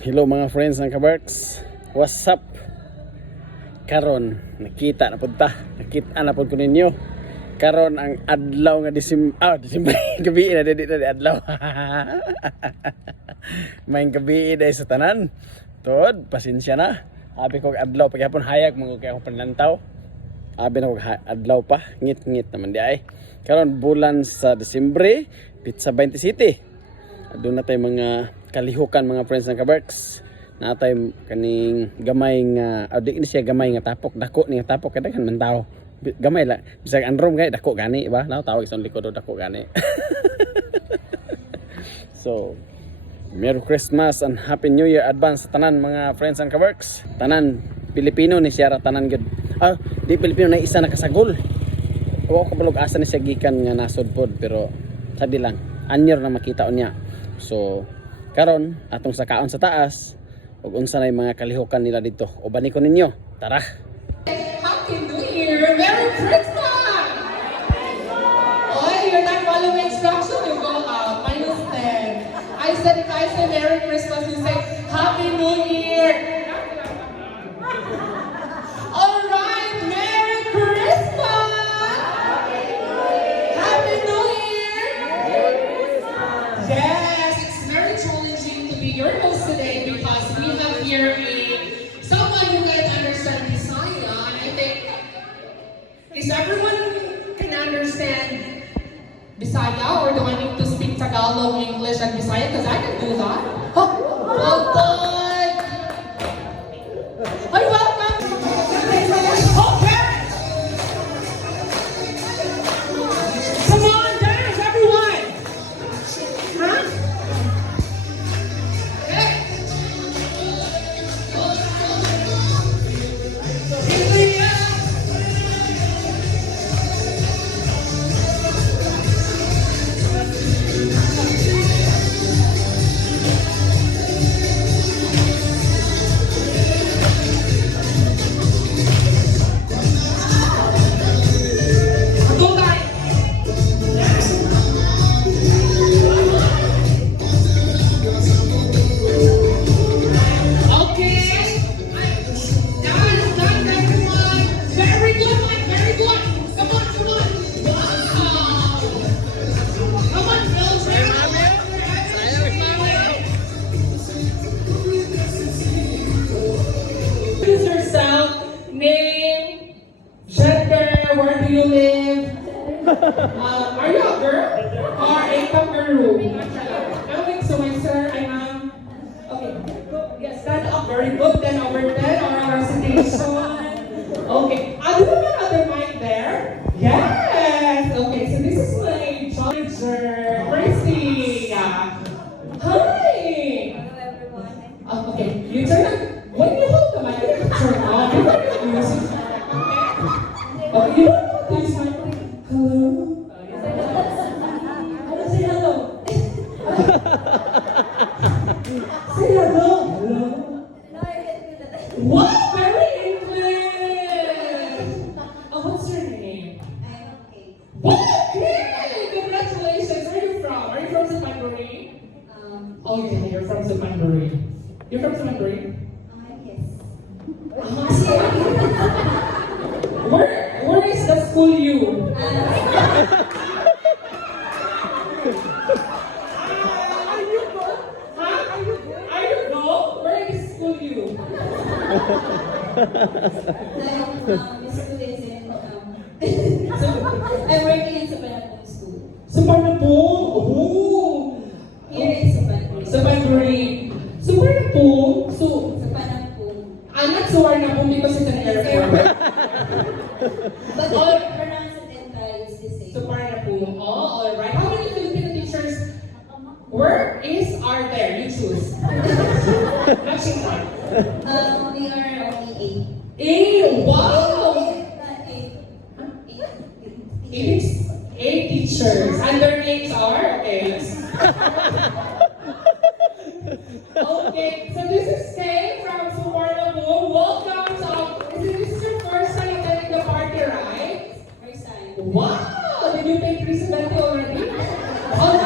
Hello mga friends ng Kabarks. What's up? Karon nakita na punta. Nakita na pud ko ninyo. Karon ang adlaw nga Disyembre gabi na dito adlaw. May gabi dai sa tanan. Tod, pasensya na. Abi ko adlaw pagyapon hayag mga kay ako panlantaw. Abi na ko adlaw pa, ngit-ngit naman di ay. Karon bulan sa Disyembre, Pizza 27. Doon na tayo mga kalihukan mga friends ng Kabarks. Na tayo kaning gamay nga, di ni siya gamay nga tapok, dako ni nga tapok kada kan man tao. Gamay la, bisag anrom kay dako gani ba? Naw tawag sa likod dako gani. So, Merry Christmas and Happy New Year advance sa tanan mga friends ng Kabarks. Tanan Pilipino ni siya tanan gud. Di Pilipino na isa nakasagol. Wa ko balog asa ni siya gikan nga nasod pod pero sabi lang anyer na makita niya. So karon atong sakaon sa taas ug unsa nay mga kalihukan nila dito. Ubani ko ninyo. Tara. Happy New Year! Merry Christmas! Oh, you're not following instruction. You go out. -10. I said if I say Merry Christmas, you say Happy New Year. All right, Merry Christmas! Happy New Year! Yes, it's very challenging to be your host today because we have here someone who can understand Bisaya, and I think is everyone can understand Bisaya, or do I need to speak Tagalog, English, and Bisaya? Because I can do that. Oh, boy! Ay, welcome! Okay! Come on, dance, everyone! Huh? Hey! Name, gender, where do you live? Are you a girl or a kangaroo? Okay, so my sir, I'm okay. Yes, stand up, very good. Then over there, our recitation. Okay, do you have another mic there? Yes. Okay, so this is my manager, Christy. Hi. Hello everyone. Okay, you turn on. When you hold the mic, you turn on. You don't have music. Okay, you don't know this mic. Hello. Hello, say hello. Say hello. Hello. No, I can't do that. What? Very English. What's your name? I'm okay. Okay. Congratulations. Where are you from? Are you from Supanguri? Okay, you're from Supanguri. You're from Supanguri? Yes. Where is the school you? Are you go? Where is school you? School is in, I'm working in Subanapong School. Subanapong? Oh! Here in Subanapong. Supanguri. Subanapong? Subanapong. Not Suwarnapong because it's an airport. But all pronounce it entirely is the same. Subarnapong. Oh, alright. How many Filipino teachers are there? You choose. Matching one. We are only 8. Wow! Eight. Eight teachers. And their names are? Okay. Okay, so this is Kay from Suwarnapong. Welcome to this is your first time attending the party, right? First time. Wow! Did you pay 370 already? Oh,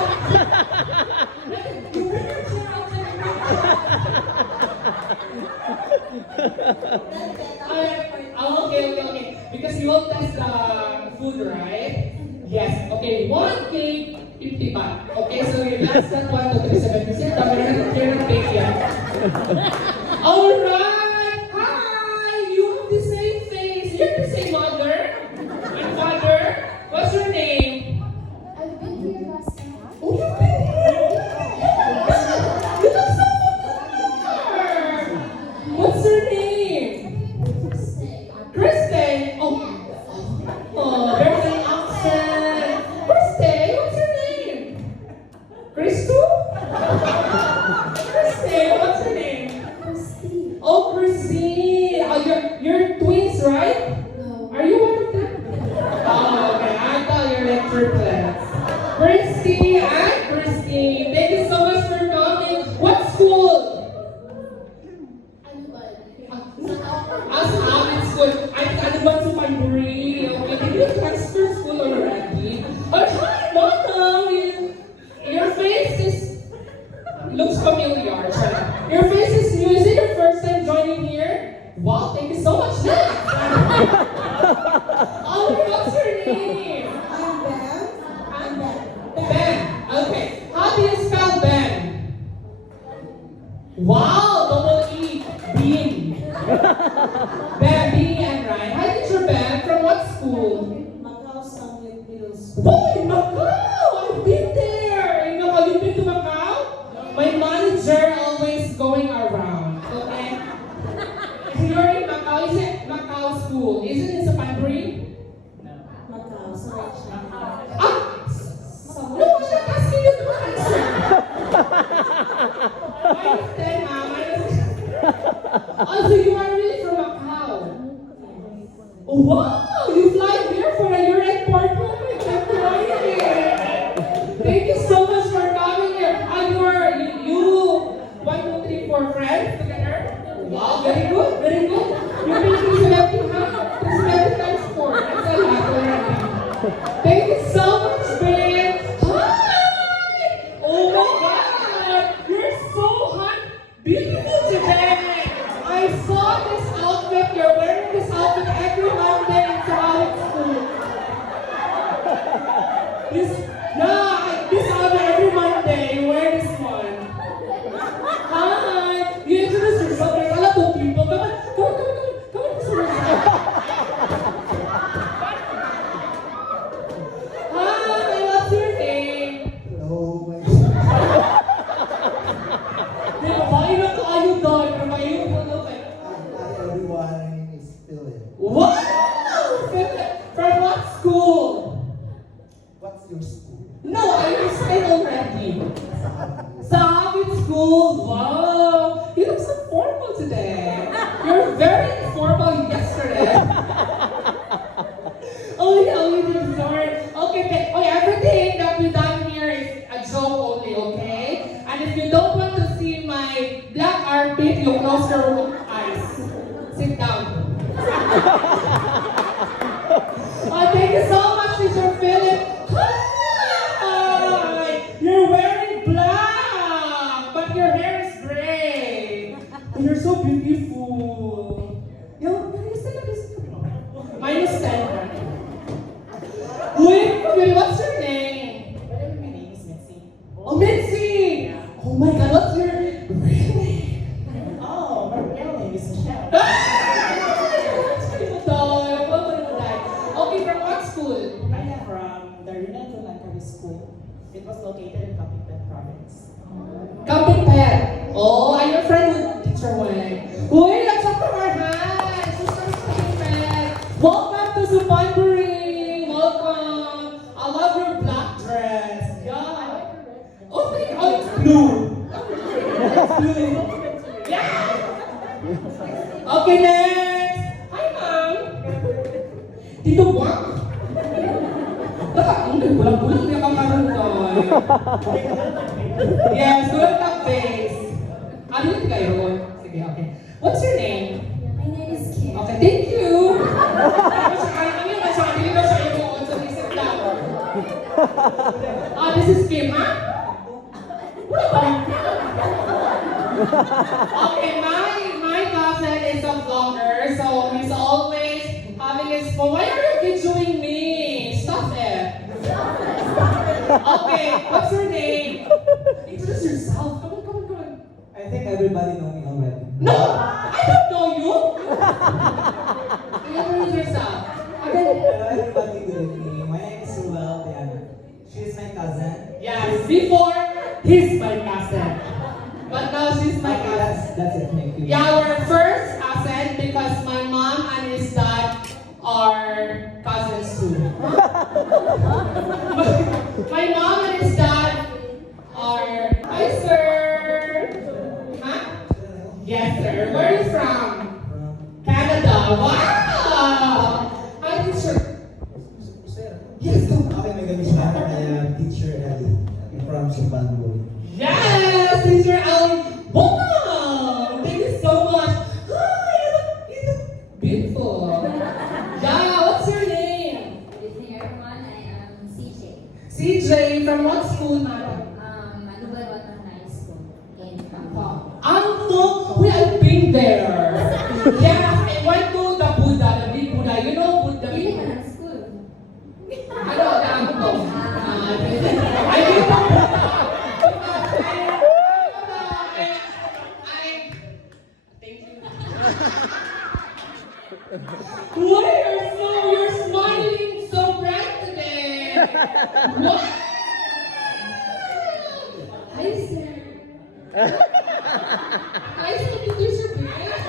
Okay. Because you will test the food, right? Yes. Okay, one cake, 50 baht. Okay, so you last that one to 376. You're not big yet. Alright! Hi! You have the same face. You have the same mother and father. What's your name? I've been here last time. Oh, you've been here! You look so familiar! What's your name? Stay. Kristen! Oh, there's an accent. Kristen, what's your name? Christo? Kristen, what's your name? Christine. Oh, Christine. Oh, you're twins, right? No. Are you one of them? Oh, okay. I thought you're like triplets. Christine and Christine, thank you so much for coming. What school? Ano ba? As Avid School. Ano ba sa Panduri? Okay, did you transfer school already? Oh, hi, Mama! Your face looks familiar. Your face is new. Is it your first time joining here? Wow, thank you so much. Oh, what's your name? I'm Beth. I'm Beth. Ben. Okay. How do you spell Ben? Wow, double E. Bean. Ben, B-E-N, right? Hi, teacher Ben. From what school? Macau Summit Middle School. Oh, in Macau! I've been there! In Macau, you've been to Macau? My manager always going around, okay? You're in Macau. Is it Macau school? Isn't it sa Panduri? Macau, sorry, China. Ah! No, I'm not asking you to answer. Minus 10, minus. Oh, so you are really from Macau? Oh, wow! You fly here for a year at Portland? Thank you so much for coming here. And you 1, 2, 3, 4 friends together? Wow, very good, very good. You're making 70, huh? 70 times 4. That's a lot already. Thank you so much, babe. Hi! Oh my God! You're so hot, beautiful today. I saw this outfit. You're wearing this outfit every Monday in Sarawak school. This outfit every Monday. You wear this one. Hi! You introduce yourself. There's a lot of people. Come on, introduce yourself. Hi, what's your name? Hello, my Di ba, bahay na tayo doon. Pero kayo po na kayo. Hi everyone, my name is Philip. Wow! From what school? What's your school? No, I explained already. Sa Avid School. Wow! You look so formal today. You're very informal yesterday. Oh, yeah, we did sorry. Okay, everything that we done here is a joke only, okay? And if you don't want to see my black armpit, you close your eyes. Sit down. Oh, thank you so much, Mr. Philip. Hi! You're wearing black, but your hair is gray. You're so beautiful. Yo, minus 10. Wait, what's your name? My name is Mitzi. Oh, Mitzi! Oh my God, what's your real name? Oh, my real name is Michelle. Okay, from what school? I am from the Rinal Tulancavi School. It was located in Cavite Province. Kapitpet. Oh, I'm your friend with Teacher Wei. Uy, let's talk from our hands. Kapitpet. Welcome to Supanduri. Welcome. I love your black dress. Yeah. Oh, thank you. Oh, it's blue. It's blue. Yeah. Okay, next. Hi, Mom. Tito Buwak. Hindi, bulang-bulang niya kamaroon doon. Yes, good luck face. Ano yun kayo? Sige, okay. What's your name? My name is Kim. Okay, thank you. Ano yung masabi nito sa iyo? So, isip lang. This is Kim, ha? Wala ba? Okay, my cousin is a vlogger, so he's always having his phone. Why are you videoing me? Stop it. Okay, what's your name? Introduce yourself. Come on. I think everybody know me already. No, I don't know you. Introduce yourself. Hello everybody, good evening. My name is Ruel Diana. She's my cousin. Yes, before he's my cousin, but now she's my Okay, cousin. that's it, thank you. Yeah, we're first cousin because my mom and his dad are cousins too. My mom and his dad are. Hi, sir. Huh? Yes, sir. Where are you from? Canada. Wow. Hi, teacher. Yes, sir. Okay, my name is Matt. I am teacher Ellie. I'm from Zimbabwe. Yes, teacher Ali. Wow. Thank you so much. Hi, you look beautiful. Yeah, what's your name? Good evening, everyone. I am CJ. CJ, from what school, madam? Manuel Watman High School in Wow. We have been there. Yes, I went to the Buddha, the big Buddha. You know Buddha? Hindi ka ng school. Ano, ano to? I did not. Thank you. Why you're smiling so bright today? What? Hi, sir. Hi, introduce your parents.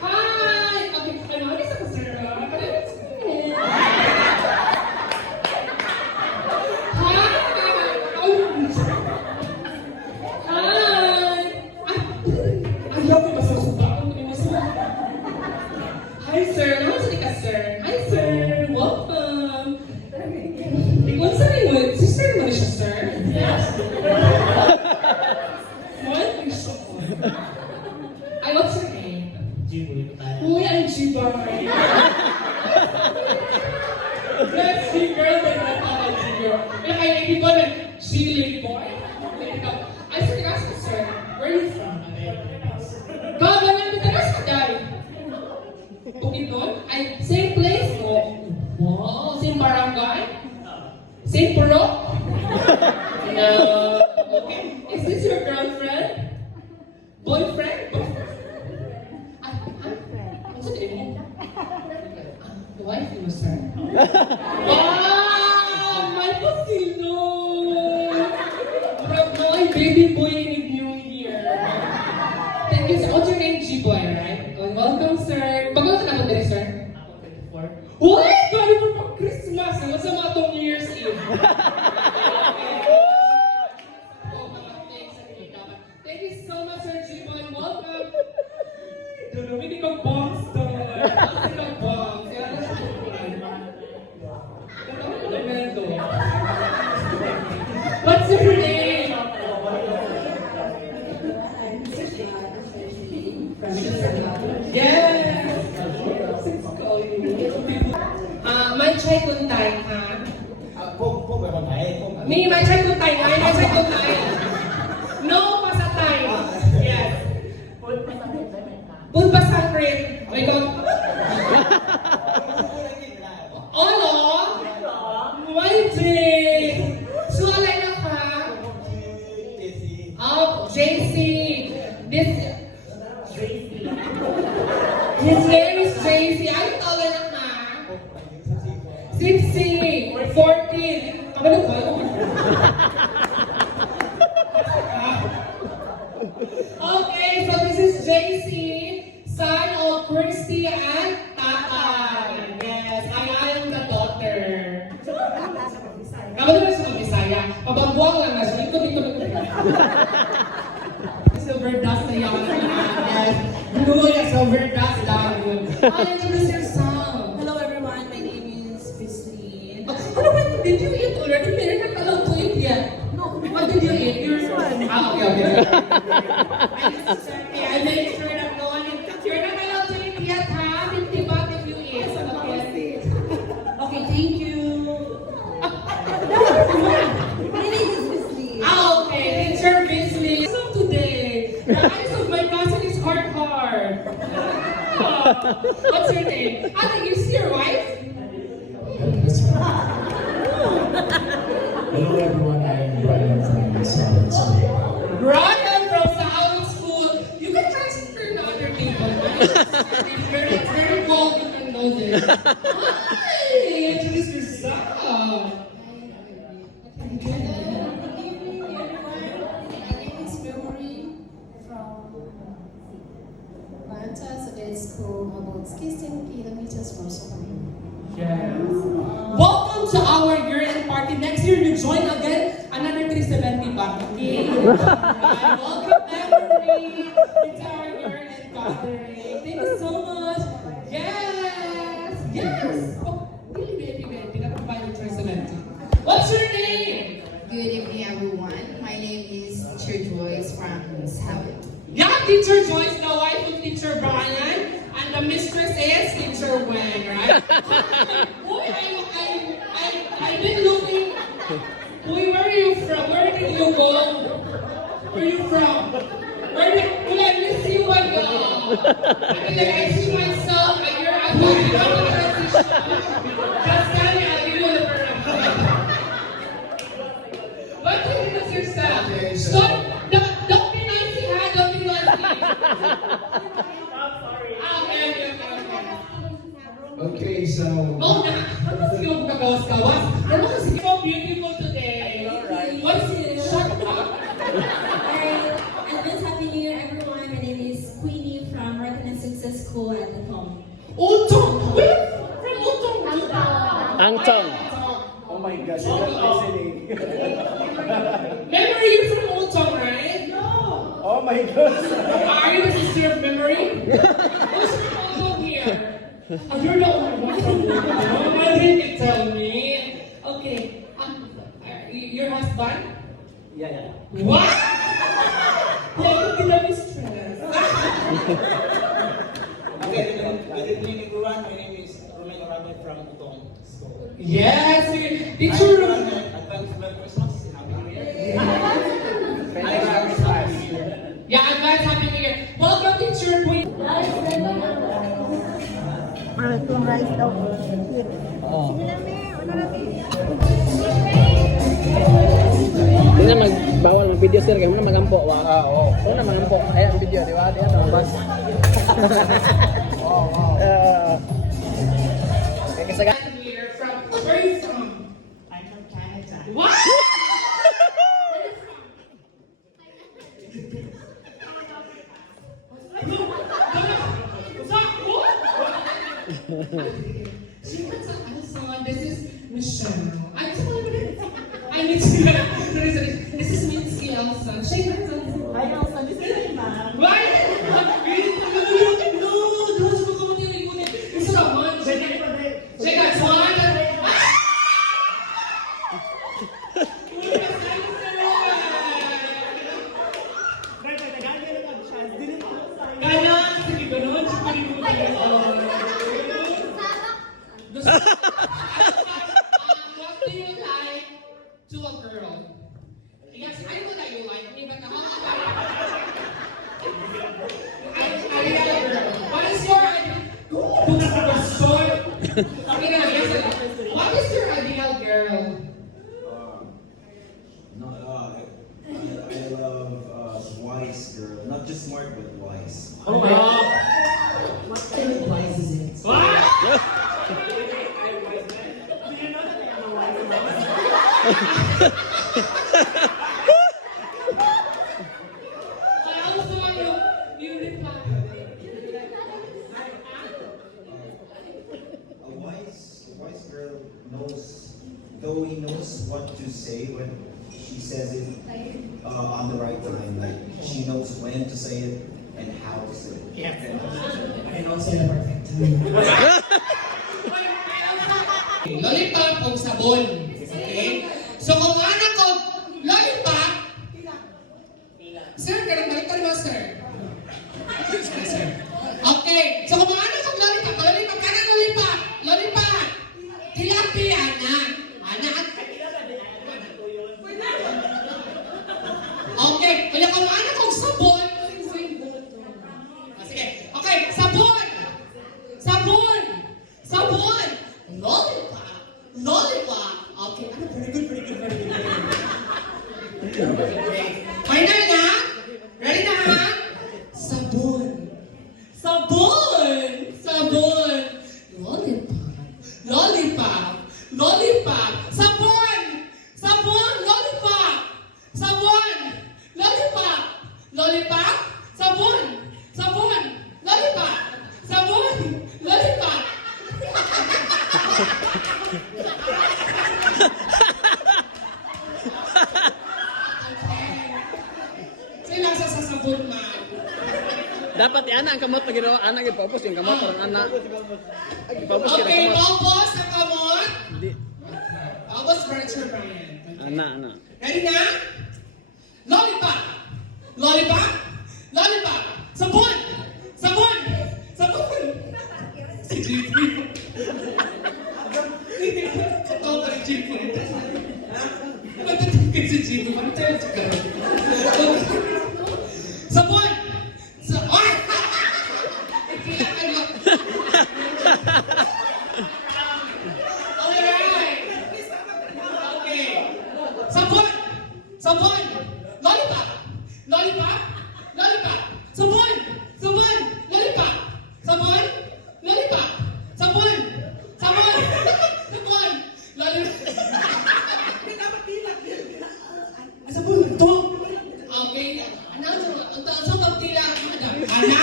Hi. Okay, ano isa ko sir? Hi, sir. Namaste ka, sir. Hi, sir. Welcome. Ikaw sa rin, sister mo siya, sir? Yes. What? Ay, what's your name? Uy, I'm Jiboy. Let's see, girl. May nakakala, Jiboy. Kaya kaya hindi ba na Lady Boy? Ay, sir, ask you, sir. Where are you from? Gaga na, may tagas ka, Day. Bukidnon? Ay, same place mo. Wow, same barangay? Same puro? No. Okay. Is this your girlfriend? Boyfriend? What's the name? The wife mo, sir? Wow! My pasino! From my baby boy in New Year. Thank you, sir. What's your name? G-Boy, right? Welcome, sir. Bago ka na din, sir? What? Gano'n mo pag Christmas? What's ang mga New Year's Eve? Thank you so much, Sir G-Boy. Welcome. Dulo, hindi ka bombs to. Hindi ka bombs. Kaya na siya tutulan. What's your name? Yes! My chai kun tai ha. Me, my chai kun tai, my chai kun tai. No pasatay. Yes. Pun pasangkrit. Oh my God. Ano? YJ. So, alay na ka? Oh, JC. His name is JC. Ano tawag na ka? 60. 14. Ano ba? Okay, so this is JC, son of Christy and Tatay. Yes, I am the daughter. Kapag naman sa Bisaya, pabangbuang lang na siya. Ito. Silver dust na yaman na yes. Gulo niya silver dust lang. I'll introduce yourself. Hello everyone, my name is Christine. Ano ba? Did you eat already? Meron ka talang to eat yet. No, What did you eat? Yours one. Okay. I made sure that no one is... You're not allowed to eat yet, ha? 50 baht if you eat. Okay, thank you. My name is Christine. Okay. Teacher Bisley. What's your name? Ate, you see your wife? Hello everyone, I am Brian from Southern School. Brian from Southern School. You can transfer to other people. It's very cold, you can know this. Hi, introduce yourself. My name is Memory from Banta Cadet School, about 16 kilometers from Sokoto. Yes. Welcome to our year-end party. Next year, you join again. Another 370 back. Okay? Welcome, Memory. It's our year-end gathering. Thank you so much. Yes. Yes. Oh, really, baby, baby. Napapabay yung 370. What's your name? Good evening, everyone. My name is Teacher Joyce from Salad. Yeah, Teacher Joyce, the wife of Teacher Brian, and the mistress is Teacher Wang, right? Boy, I've been looking. Boy, where are you from? Where did you go? Where are you from? Well, I miss you again. I mean, like, I see myself, and you're a transition. Just tell me, I'll give you the verb. What do you introduce yourself? Stop. Don't be noisy, ha? Don't be noisy. Okay, so Oh, ano kasi yung kagawas-gawas? Ano kasi so beautiful today? What's it? Shut up. Alright, advance Happy New Year, everyone. My name is Queenie from Recognize Success School at the home. Utong! Where? From Utong! Angtong. oh my gosh, you're not listening. Memory, you're from Utong, right? Oh my gosh. Are you the sister of Memory? Who's from Utong here? Oh, you're the only one from Utong. Why didn't you tell me? Okay. Your husband? Yeah. What? Yeah, you'll be the mistress. Okay, good evening everyone. My name is Romeo Rame from Utong School. Yes, teacher. Advance Merry Christmas. Happy New Year. Yeah, advance Happy New Year. Welcome, teacher. Queen. Hindi na magbawal ng video sir, kaya mo na magampo. Oo na magampo. Ayan ang video, di ba? Ayan, tumabas. Happy New Year from where are you from? I'm from Canada. What? This is Michelle. I'm Michelle. This is Mitzi Elsa. Shake hands. Hi, Elsa. This is my mom. Why? No, don't you come here. This is a one. Shake hands. One. Ganon. Sige, ganon. Sige, ganon. What do you like to a girl? Yes, I know that you like me, but how about I like a girl. What is your okay, now, listen. What is your ideal girl? I love wise girl, not just smart but wise. Oh my God. What kind of wise is it? What? Do you know that I am a wise mom? I also want you reply. A wise girl knows, though he knows what to say when she says it on the right time. Like she knows when to say it and how to say it. Yes. And also the perfect time. Lollipop o sabon. Okay? So kung anak ko, lollipop, sir, ganun balik ka naman, sir. Sir. Okay, so kung anak ko, lollipop, kanang lollipop, lollipop, tilapia, anak. Okay, kung anak ko, sabon, sige, okay, sabon, Final na? Ready na ha? Sabon. Sabon. Sabon. Lollipop. Lollipop. Lollipop. Sabon. Sabon. Lollipop. Sabon. Lollipop. Lollipop. Sabon. Sabon. Lollipop. Sabon. Lollipop. Sila sa sabon man. Dapat ana ang kamot pag ginawa ana gyud paubos yung kamot aron ana. Paubos gyud Okay, ang kamot. paubos ang kamot. Di Paubos Virtual Brian. ana. Ready na? Lollipop! Lollipop! Lollipop! Sabon! Sabon! Sabon! Si Jeffrey. Katawa ka ni Jeffrey. Matating ka si Jeffrey. Matating ka. Sabon! Sabon! Kailangan mo. Alright! Okay. Sabon! Sabon! Lollipop! Lollipop! Lollipop! Sabon! Sabon! Lollipop! Sabon! Lollipop! Sabon! Sabon! Sabon! Lollipop! Sabon! Ito! Okay. Announce mo. Sa pagtila. Ana!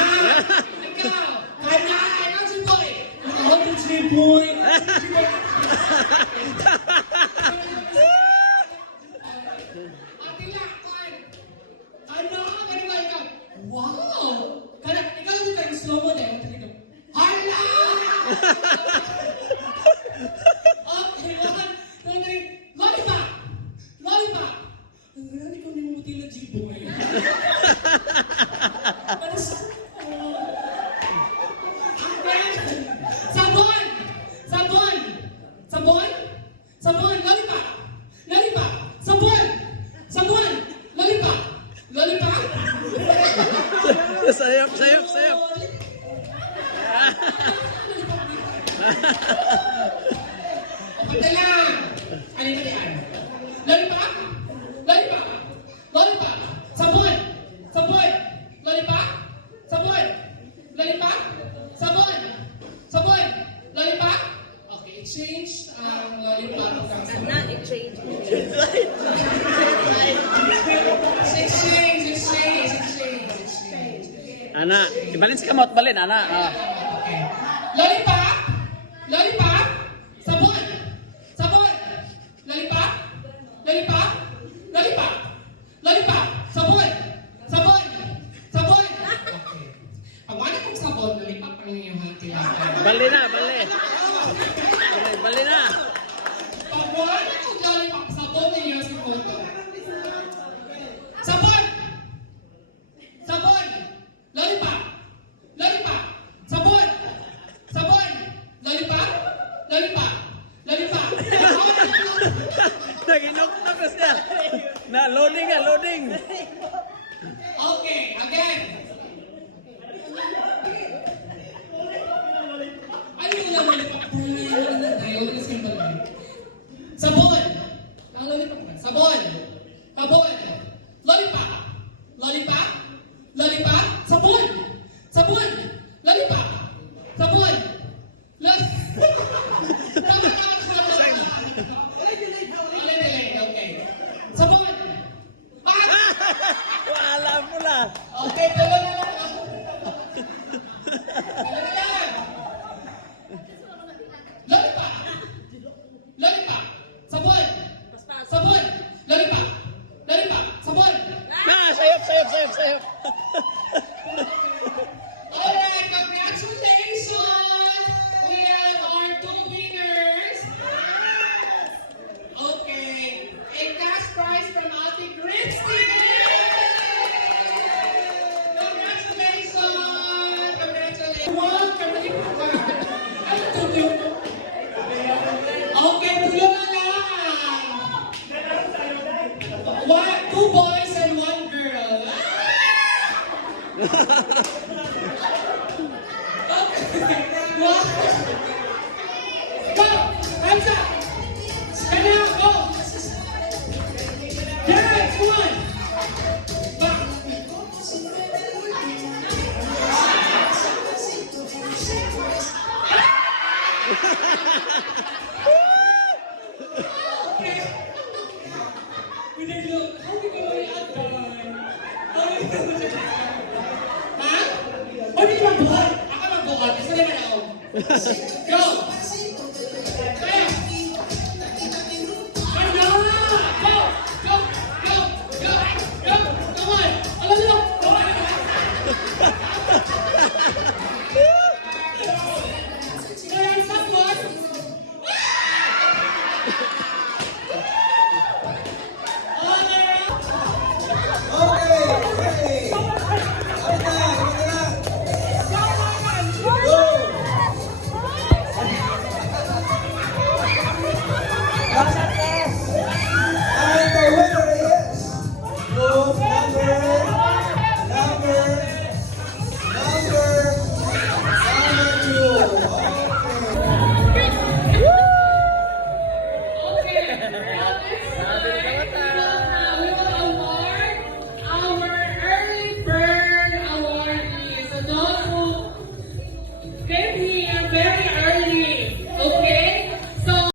Ikaw! Ana! Announce mo eh! Ano si Boy? Atila, kan. Ano? Ganun ba ikaw? Wow! Kana, ikaw yung tayo slow mo na yun. Hala! Okay, one. Lollipop! Lollipop! Ang ganda ikaw ni Muti na G-boy. Ano sa... Sabon! Sabon! Sabon! Sabon! Lollipop! Lollipop! Sabon! Sabon! Lollipop! Lollipop! Sayop. Padala! Ano yung yan? Lollipop! Lollipop! Lollipop! Sabon! Sabon! Lollipop! Sabon! Lollipop! Sabon! Sabon! Lollipop! Okay, change ang lollipop ng sabon. Not exchange. Exchange. Ana, ibalin si kamot balin ana. Okay. Lollipop! Lollipop! Sabon! Sabon! Lollipop! Lollipop! Lollipop! Lollipop! Sabon! Sabon! Sabon! Okay. Pag wala kong sabon, lollipop ang inyong hati. Bali na. Bali na. Pag wala kong lollipop, sabon ninyo si photo. Sabon! Sabon! Lollipop! Lollipop! Sabon! Sabon! Lollipop! Lollipop! Lollipop! Naginok na siya. Na loading. Okay, again. Ayun na lollipop. Ayun na simple. Sabon! Ang lollipop. Sabon! Sabon! Lollipop! Lollipop! Lollipop! Sabon! Sabon! Lollipop! Sabon! Okay. Sabon! Wala pula. Okay, dalawa na lang. Dalawa na lang. Lollipop! Lollipop! Sabon! Sabon! Lollipop! Lollipop! Sabon! Na, sayop. Alright, congratulations! We have our two winners. Okay, a cash prize from Ate Christy. Congratulations! Welcome. Ano tuloy mo? Okay, tuloy na lang. Two boys and one girl. What? Go! Hands up! Stand out! Go! Yes, come on! Ha? O, di magbuhat. Ako magbuhat. Gusto naman ako. Go!